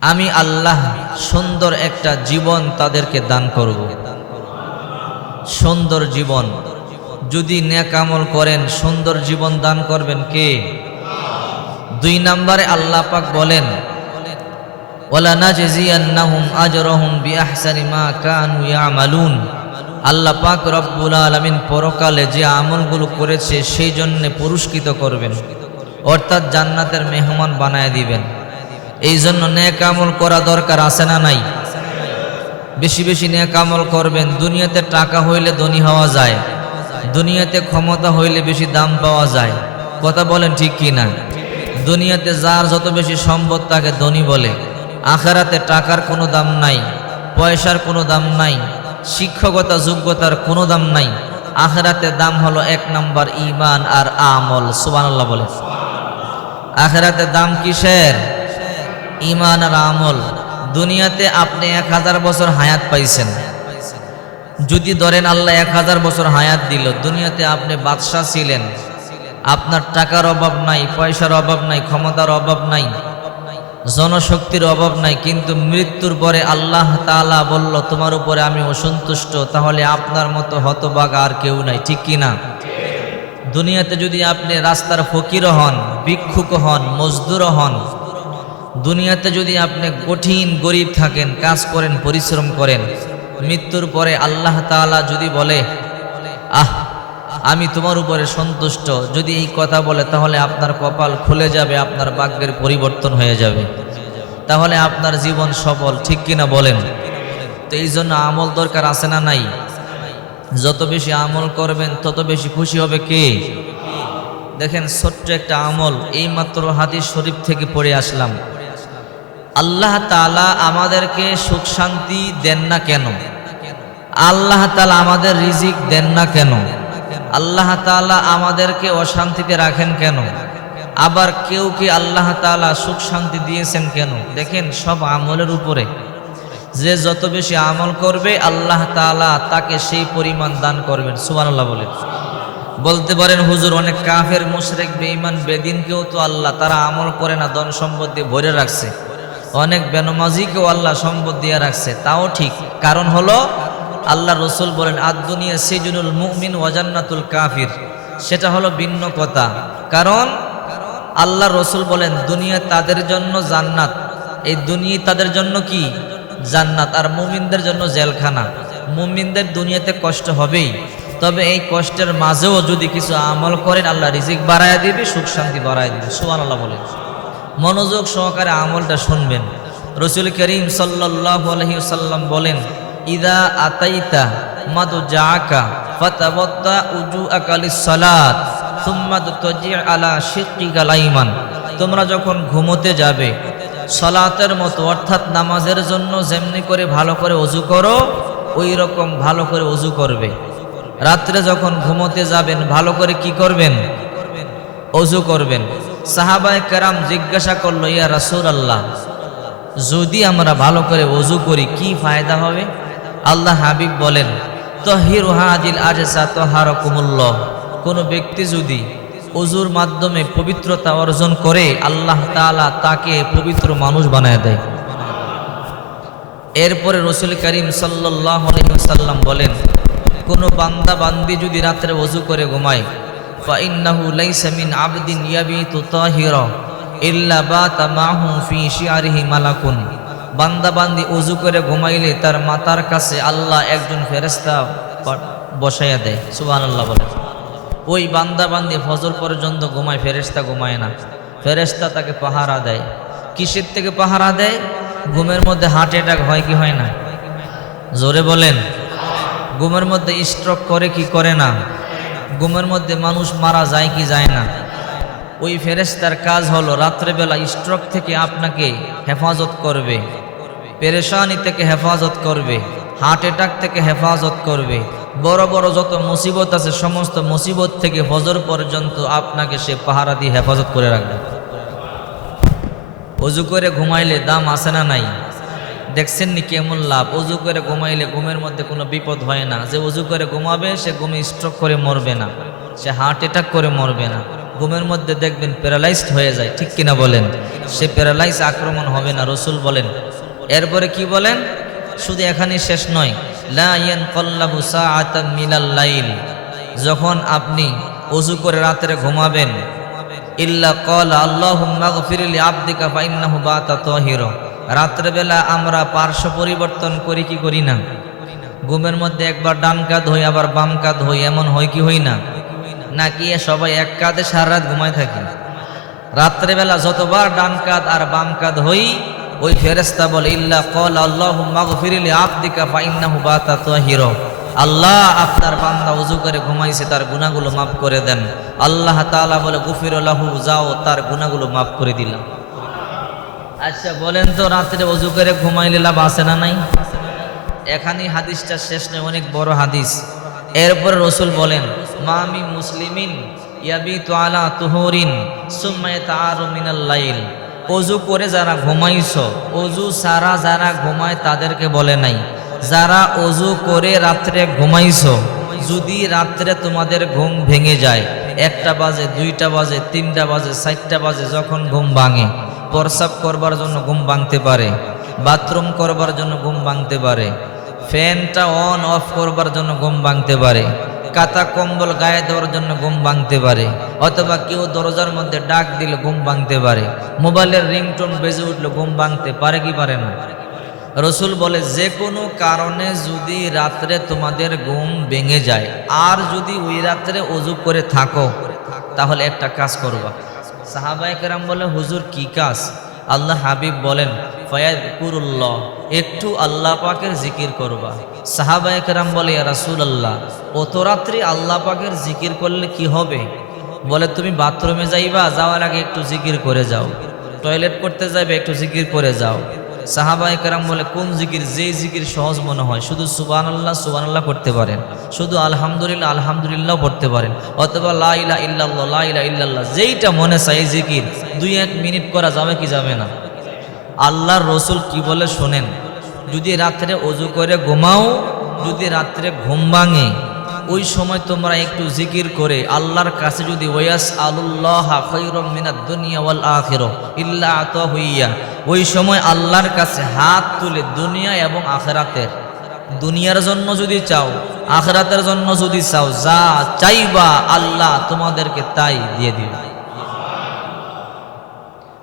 আমি আল্লাহ সুন্দর একটা জীবন তাদেরকে দান করব। সুন্দর জীবন। যদি নেকামল করেন, সুন্দর জীবন দান করবেন কে? দুই নম্বরে আল্লাহ পাক বলেন আল্লাহ পাক রব্বুল আলামিন পরকালে যে আমলগুলো করেছে, সেই জন্য পুরস্কৃত করবেন। অর্থাৎ জান্নাতের মেহমান বানায় দিবেন। এই জন্য নেক আমল করা দরকার আছে না নাই? বেশি বেশি নেক আমল করবেন, দুনিয়াতে টাকা হইলে ধনী হওয়া যায়, দুনিয়াতে ক্ষমতা হইলে বেশি দাম পাওয়া যায়। কথা বলেন ঠিক কি না দুনিয়াতে যার যত বেশি সম্পদ তাকে ধনী বলে, আখেরাতে টাকার কোনো দাম নাই, পয়সার কোনো দাম নাই, শিক্ষকতা, যোগ্যতার কোনো দাম নাই, আখেরাতে দাম হলো এক নাম্বার ইমান আর আমল। সুবহানাল্লাহ বলে আখেরাতে দাম কিসের? ইমান আর আমল, দুনিয়াতে আপনি এক হাজার বছর হায়াত পাইছেন। যদি ধরেন আল্লাহ এক হাজার বছর হায়াত দিল, দুনিয়াতে আপনি বাদশাহ ছিলেন। আপনার টাকার অভাব নাই, পয়সার অভাব নাই, ক্ষমতার অভাব নাই, জনশক্তির অভাব নাই, কিন্তু মৃত্যুর পরে আল্লাহ তাআলা বলল, তোমার উপরে আমি অসন্তুষ্ট, তাহলে আপনার মতো হতবাগ আর কেউ নাই। ঠিক কি না? দুনিয়াতে যদি আপনি রাস্তার ফকির হন ভিক্ষুক হন মজদুর হন দুনিয়াতে যদি আপনি কঠিন, গরিব থাকেন, কাজ করেন, পরিশ্রম করেন, মৃত্যুর পরে আল্লাহ তাআলা যদি বলে, আহ, আমি তোমার উপরে সন্তুষ্ট। যদি এই কথা বলে, তাহলে আপনার কপাল খুলে যাবে, আপনার ভাগ্যের পরিবর্তন হয়ে যাবে। তাহলে আপনার জীবন সফল ঠিক কিনা বলেন? তো এই জন্য আমল দরকার আছে না নাই? যত বেশি আমল করবেন, তত বেশি খুশি হবে কে? দেখেন ছোট্ট একটা আমল এই মাত্র হাদিস শরীফ থেকে পড়ে আসলাম। আল্লাহ তালা আমাদেরকে সুখ শান্তি দেন না কেন? আল্লাহ তালা আমাদের রিজিক দেন না কেন? আল্লাহ তাআলা আমাদেরকে অশান্তিতে রাখেন কেন? আবার কেউ কি আল্লাহ তাআলা সুখ শান্তি দিয়েছেন কেন? দেখেন সব আমলের উপরে। যে যত বেশি আমল করবে, আল্লাহ তাআলা তাকে সেই পরিমাণ দান করবেন। সুবহানাল্লাহ বলেন। বলতে পারেন, হুজুর, অনেক কাফের, মুশরেক, বেঈমান, বেদিনকেও তো আল্লাহ তারা আমল করে না, ধন সম্পদ দিয়ে ভরে রাখছে। অনেক বেনমাজিকেও আল্লাহ সম্পদ দিয়ে রাখছে, তাও ঠিক। কারণ হলো, আল্লাহ রসুল বলেন আদুনিয়া সিজনুল মুমিন ওয়াজান্নাতুল কাফির। সেটা হলো ভিন্ন কথা। কারণ, আল্লাহ রসুল বলেন, দুনিয়া তাদের জন্য জান্নাত। এই দুনিয়া তাদের জন্য কি? জান্নাত। আর মুমিনদের জন্য জেলখানা। মুমিনদের দুনিয়াতে কষ্ট হবেই। তবে এই কষ্টের মাঝেও যদি কিছু আমল করেন, আল্লাহ রিজিক বাড়ায় দিবে, সুখ শান্তি বাড়ায় দিবে। সুমান আল্লাহ বলেন। মনোযোগ সহকারে আমলটা শুনবেন। রসুল করিম আলহিসাল্লাম বলেন, ইদা আতাইতা মাদু জাকা ফাতাবত্তা উজু আকালি সালাত সুম্মাদ তজি আলা শিকি গালাইমান তোমরা যখন ঘুমোতে যাবে, সলাতের মতো, অর্থাৎ নামাজের জন্য যেমনি করে ভালো করে অজু করো, ওই রকম ভালো করে অজু করবে। রাত্রে যখন ঘুমোতে যাবেন, ভালো করে কি করবেন? অজু করবেন। সাহাবায় কেরাম জিজ্ঞাসা করল, ইয়া রাসুল আল্লাহ যদি আমরা ভালো করে অজু করি, কি ফায়দা হবে? আল্লাহ হাবিব বলেন, তহির হাদিল আজসা তহার কুমুল্ল কোনো ব্যক্তি যদি অজুর মাধ্যমে পবিত্রতা অর্জন করে, আল্লাহ তাআলা তাকে পবিত্র মানুষ বানায় দেয়। এরপরে রসুল করিম সাল্লাহ সাল্লাম বলেন, কোনো বান্দা বান্দি যদি রাত্রে অজু করে ঘুমায় ফাইন্নাহু লাইসা মিন আবদিন ইয়াবিতু তাহিরা ইল্লা বাতা মাহু ফি শিআরিহি মালাকুন বান্দা বান্দি অজু করে ঘুমাইলে তার মাতার কাছে আল্লাহ একজন ফেরেশতা বসাইয়া দেয়। সুবাহ সুবহানাল্লাহ বলে। ওই বান্দাবান্দি ফজর পর্যন্ত ঘুমায়, ফেরেশতা ঘুমায় না। ফেরেশতা তাকে পাহারা দেয়। কিসের থেকে পাহারা দেয়? ঘুমের মধ্যে হার্ট অ্যাটাক হয় কি হয় না? জোরে বলেন। ঘুমের মধ্যে স্ট্রোক করে কি করে না? ঘুমের মধ্যে মানুষ মারা যায় কি যায় না? ওই ফেরেস্তার কাজ হলো রাত্রেবেলা স্ট্রোক থেকে আপনাকে হেফাজত করবে, পেরেশানি থেকে হেফাজত করবে হার্ট অ্যাটাক থেকে হেফাজত করবে, বড় বড় যত মুসিবত আছে, সমস্ত মুসিবত থেকে ফজর পর্যন্ত আপনাকে সে পাহারা দিয়ে হেফাজত করে রাখবে। অজু করে ঘুমাইলে দাম আসে না নাই? দেখছেন নি কেমন লাভ? অজু করে ঘুমাইলে ঘুমের মধ্যে কোনো বিপদ হয় না। যে অজু করে ঘুমাবে, সে ঘুমে স্ট্রোক করে মরবে না। সে হার্ট অ্যাটাক করে মরবে না। ঘুমের মধ্যে দেখবেন প্যারালাইজড হয়ে যায়। ঠিক কিনা বলেন? সে প্যারালাইজ আক্রমণ হবে না, রসুল বলেন। এরপরে কি বলেন? শুধু এখানেই শেষ নয়। লা ইয়ানকাল্লাবু সাআতাম মিনাল লাইল। যখন আপনি অজু করে রাত্রে ঘুমাবেন, ইল্লা কল আল্লাহুম্মা গফিরলি আবদিকা ফাইন্নাহু বাতা তাহিরা। রাত্রেবেলা আমরা পার্শ্ব পরিবর্তন করি কি করি না? ঘুমের মধ্যে একবার ডান কাঁধ হই, আবার বাম কাঁধ হই, এমন হয় কি হই না? নাকি সবাই এক কাঁধে সারা রাত ঘুমায় থাকি? রাত্রেবেলা যতবার ডান কাঁধ আর বাম কাঁধ হই, ওই ফেরেস্তা বলে, ইল্লা কল আল্লাহ মাগফিরিলি আবদিকা ফাইন্নাহু বাতা তাহিরা। আল্লাহ আপনার বান্দা উজু করে ঘুমাইছে, তার গুণাগুলো মাফ করে দেন। আল্লাহ তাআলা বলে গুফিরুল্লাহু যাও, তার গুণাগুলো মাফ করে দিলাম। আচ্ছা বলেন তো, রাত্রে অজু করে ঘুমাইলে লাভ আছে না নাই? এখানে হাদিসটা শেষ নয়, অনেক বড় হাদিস। এরপর রসুল বলেন মামি মুসলিমিন ইয়াবি তোয়ালা তুহরিন সুম্মায় তার মিনাল লাইল। অজু করে যারা ঘুমাইছ, অজু সারা যারা ঘুমায় তাদেরকে বলে নাই। যারা অজু করে রাত্রে ঘুমাইছ, যদি রাত্রে তোমাদের ঘুম ভেঙে যায়, একটা বাজে, দুইটা বাজে, তিনটা বাজে, চারটা বাজে, যখন ঘুম ভাঙে প্রসাব করবার জন্য ঘুম ভাঙতে পারে, বাথরুম করবার জন্য ঘুম ভাঙতে পারে, ফ্যানটা অন অফ করবার জন্য ঘুম ভাঙতে পারে কাতা কম্বল গায়ে দেওয়ার জন্য ঘুম ভাঙতে পারে, অথবা কেউ দরজার মধ্যে ডাক দিলে ঘুম ভাঙতে পারে, মোবাইলের রিংটোন বেজে উঠলে ঘুম ভাঙতে পারে কি পারে না? রসুল বলে, যে কোনো কারণে যদি রাত্রে তোমাদের ঘুম ভেঙে যায়, আর যদি ওই রাত্রে অজু করে থাকো, তাহলে একটা কাজ করবা। সাহাবাই কেরাম বলে, হুজুর, কি কাজ? আল্লাহ হাবিব বলেন ফয়াদকুরুল্লাহ একটু আল্লাহ পাকের জিকির করবা। সাহাবা কেরাম বলে রাসুল আল্লাহ অত রাত্রি আল্লাহ পাকের জিকির করলে কি হবে? বলে, তুমি বাথরুমে যাইবা, যাওয়ার আগে একটু জিকির করে যাও। টয়লেট করতে যাবে একটু জিকির করে যাও। সাহাবাই কারাম বলে, কোন জিকির যেই জিকির সহজ মনে হয়? শুধু সুবান আল্লাহ সুবান আল্লাহ করতে পারেন। শুধু আলহামদুলিল্লাহ আলহামদুলিল্লাহ পড়তে পারেন। অথবা লা ইলা ইল্লাল্লাহ, লা ইলা ইল্লাল্লাহ, যেইটা মনে চাই জিকির, দুই এক মিনিট করা যাবে কি যাবে না? আল্লাহর রসুল কি বলে শোনেন? যদি রাত্রে অজু করে ঘুমাও, যদি রাত্রে ঘুম ভাঙে, ওই সময় তোমরা একটু জিকির করে আল্লাহর কাছে যদি ওয়াস আলুল্লাহ খৈরম মিনাদ দুনিয়া ওয়াল আখির ইল্লা আত হইয়া ওই সময় আল্লাহর কাছে হাত তুলে দুনিয়া এবং আখেরাতের। দুনিয়ার জন্য যদি চাও, আখেরাতের জন্য যদি চাও, যা চাইবা আল্লাহ তোমাদেরকে তাই দিয়ে দিবে।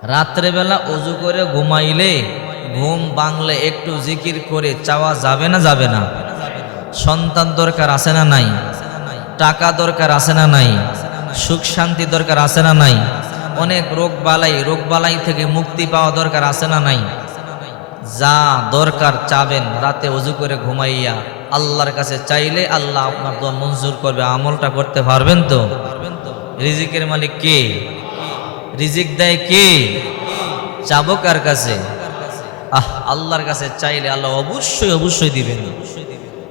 রাত্রেবেলা অজু করে ঘুমাইলে ঘুম বাংলে একটু জিকির করে চাওয়া যাবে না যাবে না। সন্তান দরকার আছে না নাই? টাকা দরকার আছে না নাই? সুখ শান্তি দরকার আছে না নাই? অনেক রোগ বালাই রোগ বালাই থেকে মুক্তি পাওয়া দরকার আছে না নাই? যা দরকার চাবেন, রাতে অজু করে ঘুমাইয়া আল্লাহর কাছে চাইলে আল্লাহ আপনার দোয়া মঞ্জুর করবে, আমলটা করতে পারবেন তো? রিজিকের মালিক কে? রিজিক দেয় কে? চাবো কার কাছে? আহ, আল্লাহর কাছে চাইলে আল্লাহ অবশ্যই অবশ্যই দিবেন।